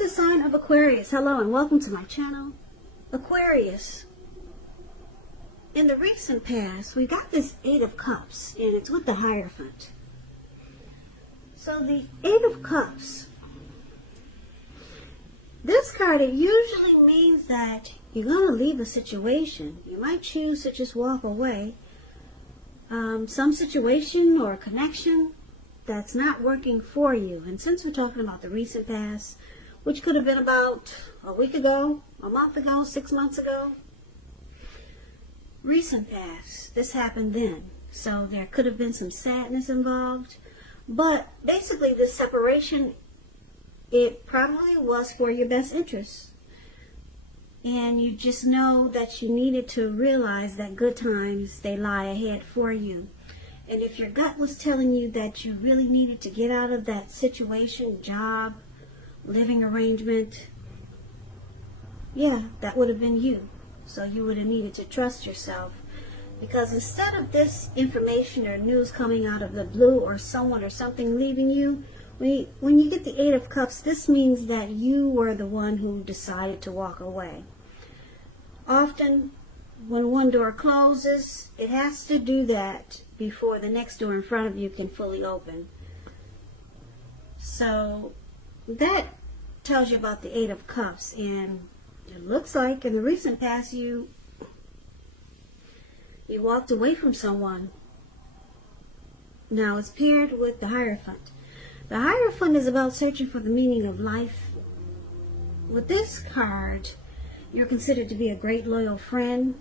the sign of Aquarius. Hello and welcome to my channel. Aquarius. In the recent past, we got this Eight of Cups, and it's with the Hierophant. So the Eight of Cups, this card, it usually means that you're going to leave a situation. You might choose to just walk away. Some situation or connection that's not working for you. And since we're talking about the recent past, which could have been about a week ago, a month ago, 6 months ago. Recent past, this happened then. So there could have been some sadness involved. But basically this separation, it probably was for your best interest. And you just know that you needed to realize that good times, they lie ahead for you. And if your gut was telling you that you really needed to get out of that situation, job, living arrangement, yeah, that would have been you. So you would have needed to trust yourself. Because instead of this information or news coming out of the blue or someone or something leaving you, when you get the Eight of Cups, this means that you were the one who decided to walk away. Often, when one door closes, it has to do that before the next door in front of you can fully open. So, that tells you about the Eight of Cups. And it looks like in the recent past, you walked away from someone. Now, it's paired with the Hierophant. The Hierophant is about searching for the meaning of life. With this card, you're considered to be a great loyal friend.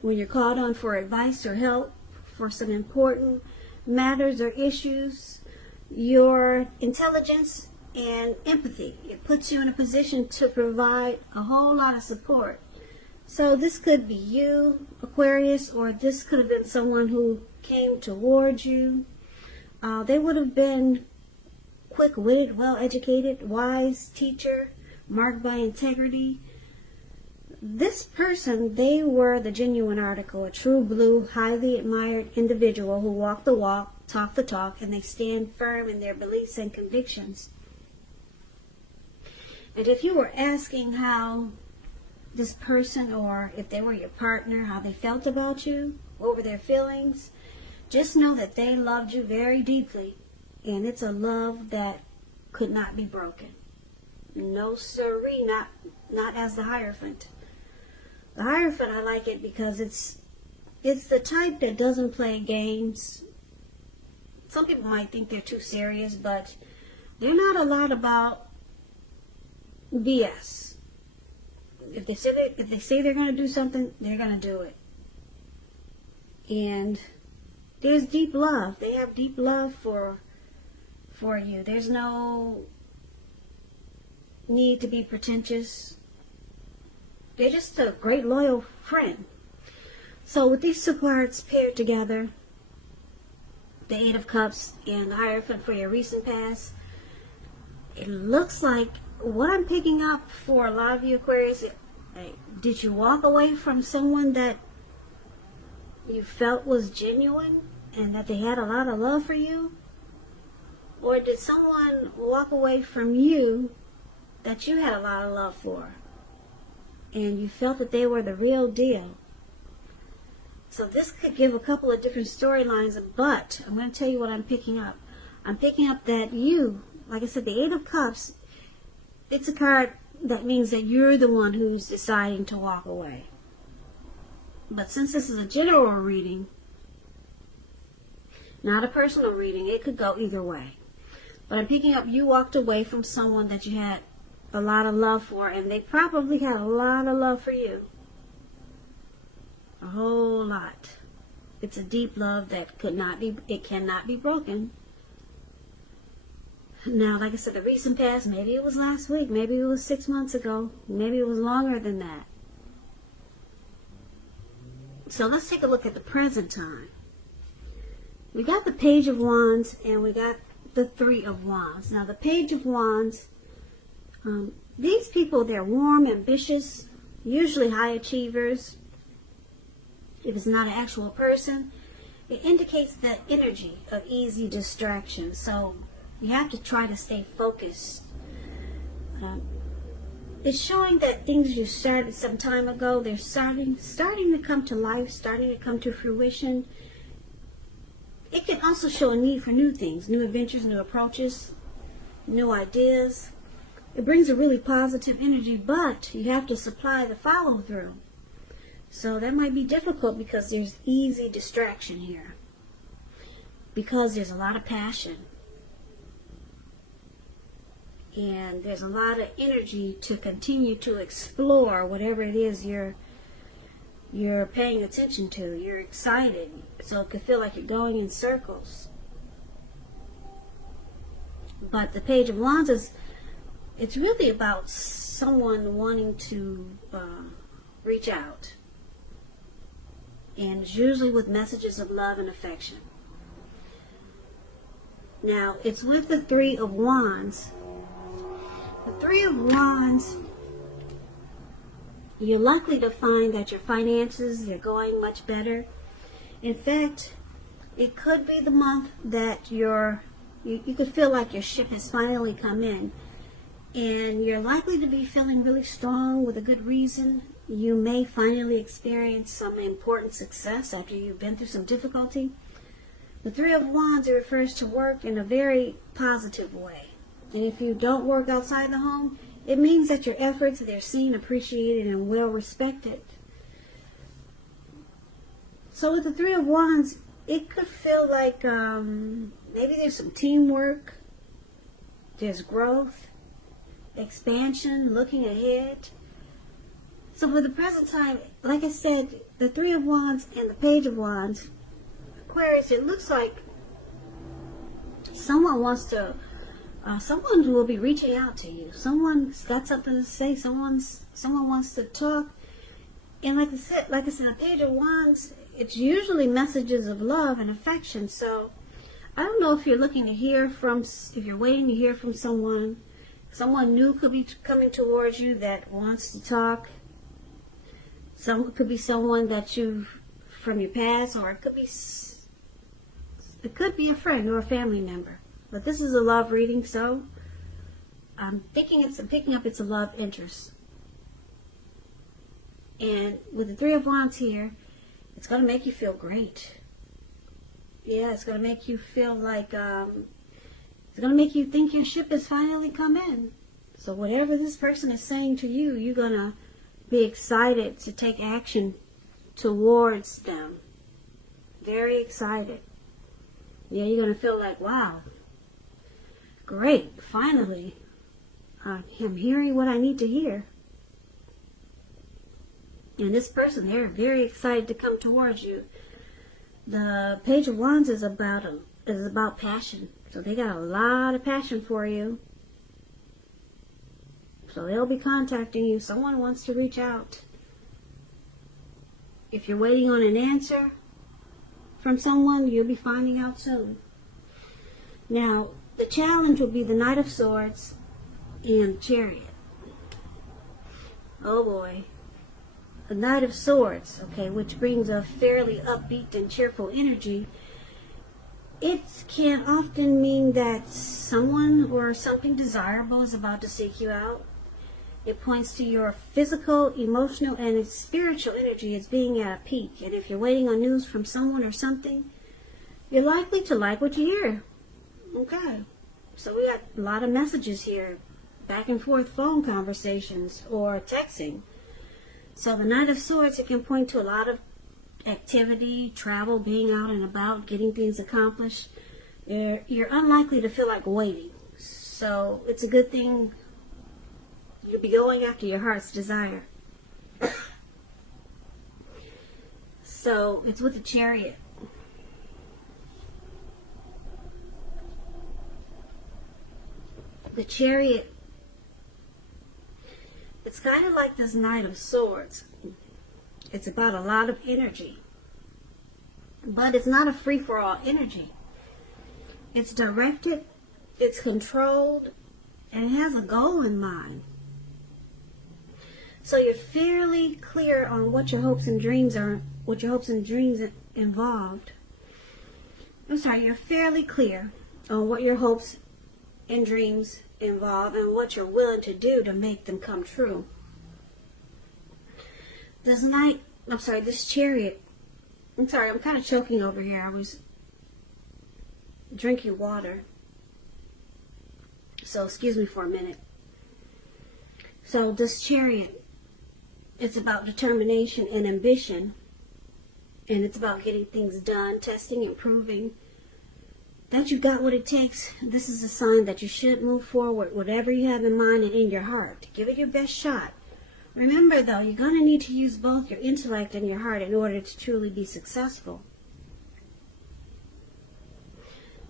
When you're called on for advice or help for some important matters or issues, your intelligence and empathy, it puts you in a position to provide a whole lot of support. So this could be you, Aquarius, or this could have been someone who came towards you. They would have been quick-witted, well-educated, wise teacher, marked by integrity. This person, they were the genuine article, a true blue, highly admired individual who walk the walk, talk the talk, and they stand firm in their beliefs and convictions. And if you were asking how this person, or if they were your partner, how they felt about you, what were their feelings, just know that they loved you very deeply. And it's a love that could not be broken. No siree, not as the Hierophant. The Hierophant, I like it because it's the type that doesn't play games. Some people might think they're too serious, but they're not a lot about BS. If they say they're going to do something, they're going to do it. And there's deep love. They have deep love for you. There's no need to be pretentious. They're just a great loyal friend. So with these two cards paired together, the Eight of Cups and the Hierophant for your recent past, it looks like what I'm picking up for a lot of you Aquarius, did you walk away from someone that you felt was genuine and that they had a lot of love for you? Or did someone walk away from you that you had a lot of love for and you felt that they were the real deal? So this could give a couple of different storylines, but I'm going to tell you what I'm picking up. I'm picking up that you, like I said, the Eight of Cups, it's a card that means that you're the one who's deciding to walk away. But since this is a general reading, not a personal reading, it could go either way. But I'm picking up you walked away from someone that you had a lot of love for, and they probably had a lot of love for you. A whole lot. It's a deep love that cannot be broken. Now, like I said, the recent past, maybe it was last week, maybe it was 6 months ago, maybe it was longer than that. So let's take a look at the present time. We got the Page of Wands and we got the Three of Wands. Now the Page of Wands, these people, they're warm, ambitious, usually high achievers. If it's not an actual person, it indicates the energy of easy distraction. So you have to try to stay focused. It's showing that things you started some time ago, they're starting to come to life, starting to come to fruition. It can also show a need for new things, new adventures, new approaches, new ideas. It brings a really positive energy, but you have to supply the follow-through. So that might be difficult because there's easy distraction here. Because there's a lot of passion. And there's a lot of energy to continue to explore whatever it is you're paying attention to. You're excited. So it could feel like you're going in circles. But the Page of Wands it's really about someone wanting to reach out. And it's usually with messages of love and affection. Now, it's with the Three of Wands. The Three of Wands, you're likely to find that your finances are going much better. In fact, it could be the month that you could feel like your ship has finally come in. And you're likely to be feeling really strong with a good reason. You may finally experience some important success after you've been through some difficulty. The Three of Wands, it refers to work in a very positive way. And if you don't work outside the home, it means that your efforts, they're seen, appreciated, and well respected. So with the Three of Wands, it could feel like maybe there's some teamwork, there's growth, expansion, looking ahead. So for the present time, like I said, the Three of Wands and the Page of Wands, Aquarius, it looks like someone will be reaching out to you. Someone's got something to say. Someone wants to talk. And like I said, the Page of Wands, it's usually messages of love and affection. So I don't know if you're looking to hear from, if you're waiting to hear from someone. Someone new could be coming towards you that wants to talk. Could be someone that you've from your past, or it could be a friend or a family member. But this is a love reading, so I'm picking up it's a love interest. And with the Three of Wands here, it's going to make you feel great. Yeah, it's going to make you feel like, it's going to make you think your ship has finally come in. So whatever this person is saying to you, you're going to be excited to take action towards them. Very excited. Yeah, you're going to feel like, wow, great, finally, I'm hearing what I need to hear. And this person, they're very excited to come towards you. The Page of Wands is about passion. So they got a lot of passion for you. So they'll be contacting you. Someone wants to reach out. If you're waiting on an answer from someone, you'll be finding out soon. Now, the challenge will be the Knight of Swords and Chariot. Oh boy. The Knight of Swords, okay, which brings a fairly upbeat and cheerful energy. It can often mean that someone or something desirable is about to seek you out. It points to your physical, emotional, and spiritual energy as being at a peak. And if you're waiting on news from someone or something, you're likely to like what you hear. Okay. So we got a lot of messages here. Back and forth phone conversations or texting. So the Knight of Swords, it can point to a lot of activity, travel, being out and about, getting things accomplished. You're unlikely to feel like waiting. So it's a good thing. You'll be going after your heart's desire. So it's with the Chariot. The Chariot, it's kind of like this Knight of Swords. It's about a lot of energy. But it's not a free-for-all energy. It's directed, it's controlled, and it has a goal in mind. So you're fairly clear on what your hopes and dreams are, what your hopes and dreams involved. You're fairly clear on what your hopes and dreams involved and what you're willing to do to make them come true. This Chariot. I'm sorry, I'm kind of choking over here. I was drinking water. So excuse me for a minute. So this Chariot, it's about determination and ambition. And it's about getting things done, testing and proving that you've got what it takes. This is a sign that you should move forward, whatever you have in mind and in your heart. Give it your best shot. Remember, though, you're going to need to use both your intellect and your heart in order to truly be successful.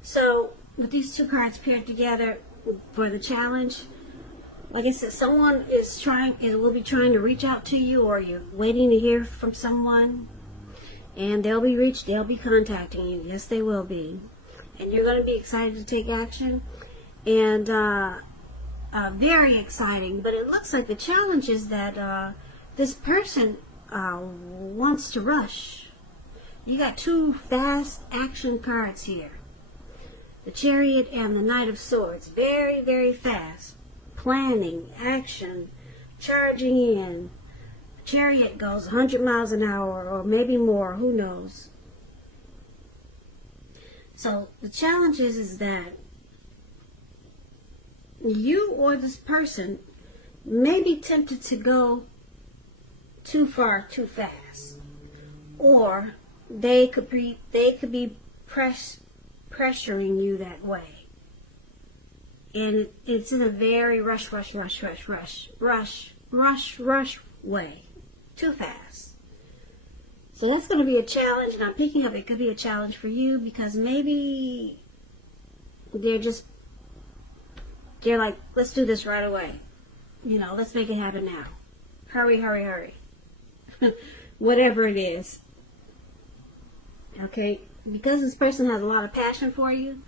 So, with these two cards paired together for the challenge, like I said, someone will be trying to reach out to you, or you're waiting to hear from someone, and they'll be contacting you. Yes, they will be. And you're going to be excited to take action, and very exciting. But it looks like the challenge is that this person wants to rush. You got two fast action cards here. The Chariot and the Knight of Swords. Very, very fast. Planning, action, charging in. The Chariot goes 100 miles an hour or maybe more. Who knows? So the challenge is that you or this person may be tempted to go too far too fast, or they could be pressuring you that way, and it's in a very rush way, too fast. So that's going to be a challenge, and I'm picking up it could be a challenge for you, because maybe they're like, let's do this right away. Let's make it happen now. Hurry. Whatever it is. Okay? Because this person has a lot of passion for you,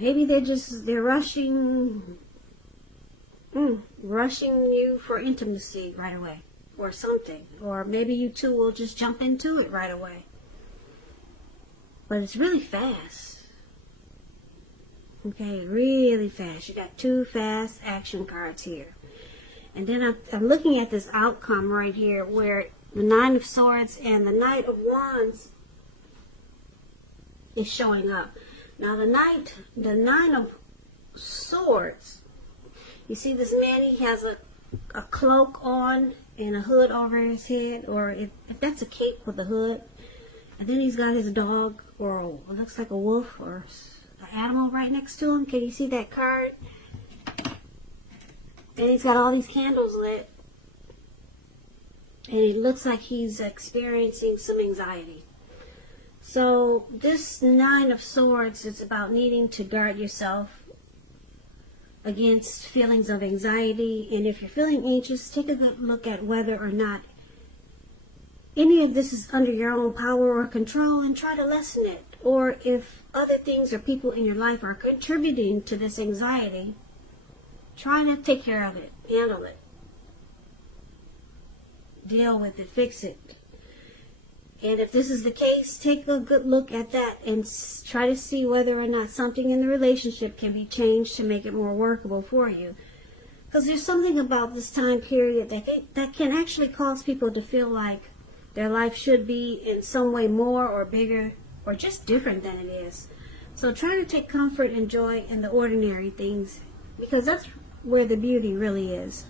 maybe they're rushing you for intimacy right away, or something. Or maybe you two will just jump into it right away. But it's really fast. Okay, really fast. You got two fast action cards here. And then I'm looking at this outcome right here, where the Nine of Swords and the Knight of Wands is showing up. Now the Nine of Swords, you see this man, he has a cloak on and a hood over his head, or if that's a cape with a hood, and then he's got his dog, or it looks like a wolf or an animal right next to him. Can you see that card? And he's got all these candles lit, and it looks like he's experiencing some anxiety. So this Nine of Swords is about needing to guard yourself against feelings of anxiety. And if you're feeling anxious, take a good look at whether or not any of this is under your own power or control, and try to lessen it. Or if other things or people in your life are contributing to this anxiety, try to take care of it, handle it, deal with it, fix it. And if this is the case, take a good look at that and try to see whether or not something in the relationship can be changed to make it more workable for you. Because there's something about this time period that can actually cause people to feel like their life should be in some way more or bigger or just different than it is. So try to take comfort and joy in the ordinary things, because that's where the beauty really is.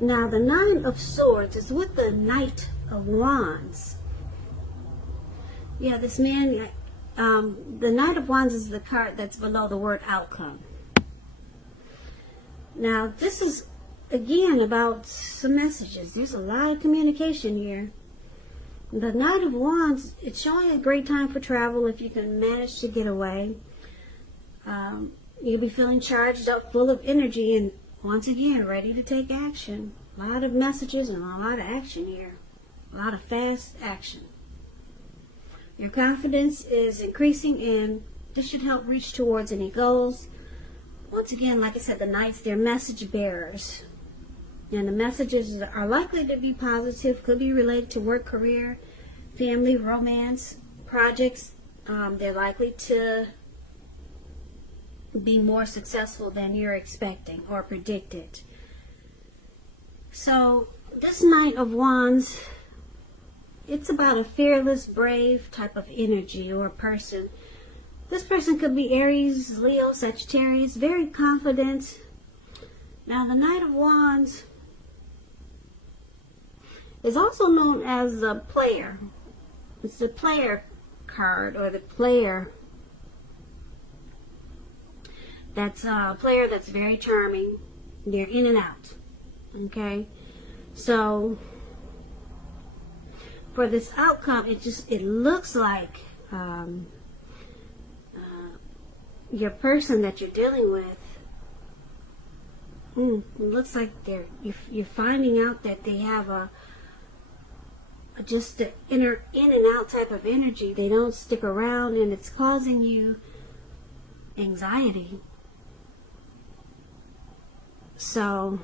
Now the Nine of Swords is with the Knight of Wands. Yeah, this man, the Knight of Wands is the card that's below the word outcome. Now this is again about some messages. There's a lot of communication here. The Knight of Wands, it's showing a great time for travel if you can manage to get away. You'll be feeling charged up, full of energy, and once again, ready to take action. A lot of messages and a lot of action here. A lot of fast action. Your confidence is increasing, and this should help reach towards any goals. Once again, like I said, the Knights, they're message bearers. And the messages are likely to be positive, could be related to work, career, family, romance, projects. They're likely to be more successful than you're expecting or predicted. So this Knight of Wands, it's about a fearless, brave type of energy or person. This person could be Aries, Leo, Sagittarius, very confident. Now the Knight of Wands is also known as a player. It's the player card, or the player that's a player that's very charming. They're in and out. Okay, so for this outcome, it looks like your person that you're dealing with, it looks like you're finding out that they have just the in and out type of energy. They don't stick around, and it's causing you anxiety. So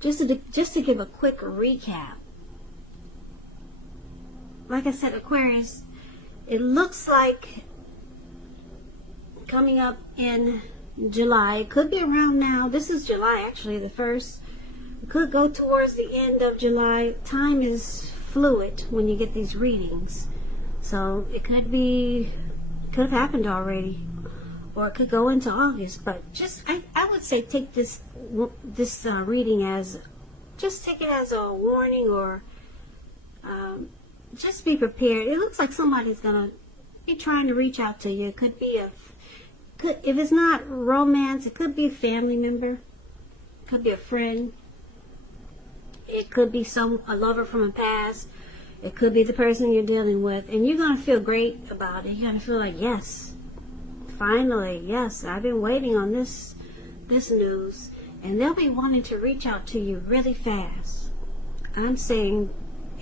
just to give a quick recap, like I said, Aquarius, it looks like coming up in July, it could be around now. This is July, actually, the 1st. It could go towards the end of July. Time is fluid when you get these readings. So it could have happened already, or it could go into August. But I would say take this reading as, just take it as a warning, or just be prepared. It looks like somebody's gonna be trying to reach out to you. It could be if it's not romance, it could be a family member, it could be a friend, it could be a lover from the past, it could be the person you're dealing with, and you're gonna feel great about it. You're gonna feel like, yes, finally, yes, I've been waiting on this news, and they'll be wanting to reach out to you really fast. I'm saying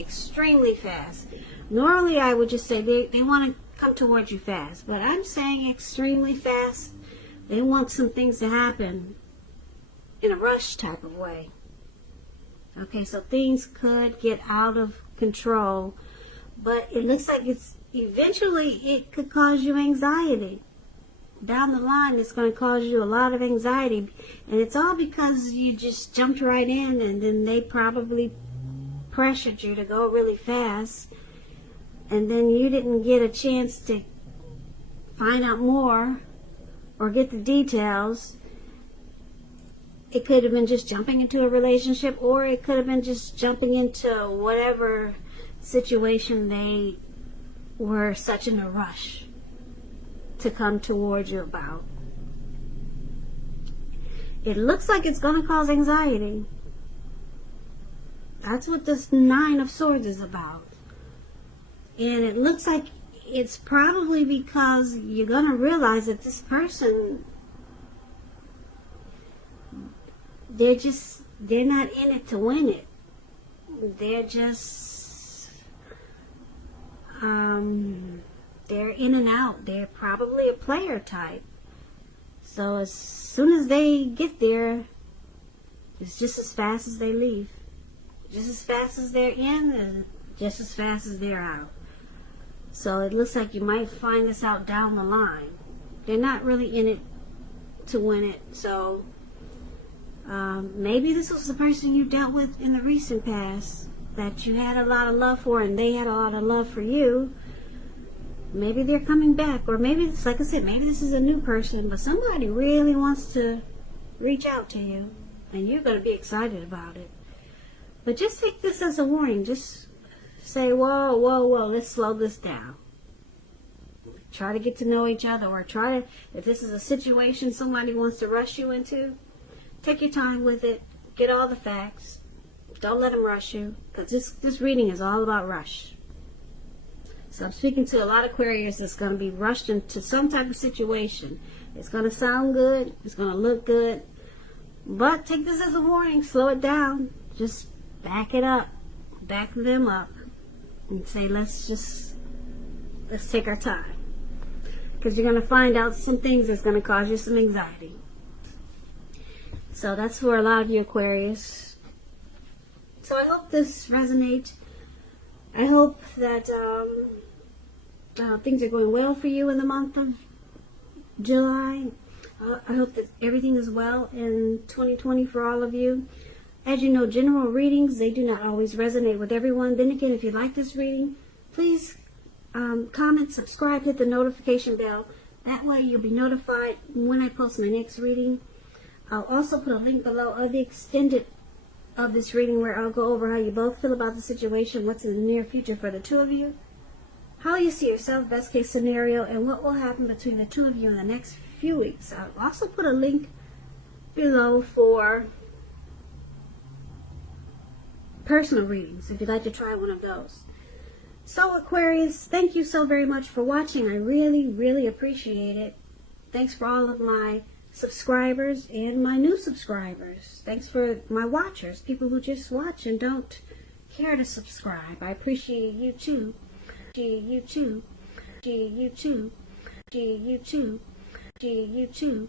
extremely fast. Normally I would just say they want to come towards you fast, but I'm saying extremely fast. They want some things to happen in a rush type of way. Okay, so things could get out of control, but it looks like it could cause you anxiety. Down the line, it's going to cause you a lot of anxiety, and it's all because you just jumped right in, and then they probably pressured you to go really fast, and then you didn't get a chance to find out more or get the details. It could have been just jumping into a relationship, or it could have been just jumping into whatever situation they were such in a rush to come towards you about. It looks like it's going to cause anxiety. That's what this 9 of Swords is about. And it looks like it's probably because you're going to realize that this person, they're not in it to win it. They're just, they're in and out. They're probably a player type. So as soon as they get there, it's just as fast as they leave. Just as fast as they're in, and just as fast as they're out. So it looks like you might find this out down the line. They're not really in it to win it. So maybe this was the person you dealt with in the recent past that you had a lot of love for, and they had a lot of love for you. Maybe they're coming back, or maybe it's like I said, maybe this is a new person, but somebody really wants to reach out to you, and you're going to be excited about it. But just take this as a warning. Just say, whoa, whoa, whoa, let's slow this down. Try to get to know each other, or if this is a situation somebody wants to rush you into, take your time with it. Get all the facts. Don't let them rush you, because this reading is all about rush. So I'm speaking to a lot of Aquarius that's going to be rushed into some type of situation. It's going to sound good. It's going to look good. But take this as a warning. Slow it down. Just back it up. Back them up. And say, let's take our time. Because you're going to find out some things that's going to cause you some anxiety. So that's for a lot of you Aquarius. So I hope this resonates. I hope that things are going well for you in the month of July. I hope that everything is well in 2020 for all of you. As you know, general readings, they do not always resonate with everyone. Then again, if you like this reading, please comment, subscribe, hit the notification bell. That way you'll be notified when I post my next reading. I'll also put a link below of the extended of this reading where I'll go over how you both feel about the situation, what's in the near future for the two of you, how you see yourself, best case scenario, and what will happen between the two of you in the next few weeks. I'll also put a link below for personal readings if you'd like to try one of those. So Aquarius, thank you so very much for watching. I really, really appreciate it. Thanks for all of my subscribers and my new subscribers. Thanks for my watchers, people who just watch and don't care to subscribe. I appreciate you too. You too. You too. You too. You too.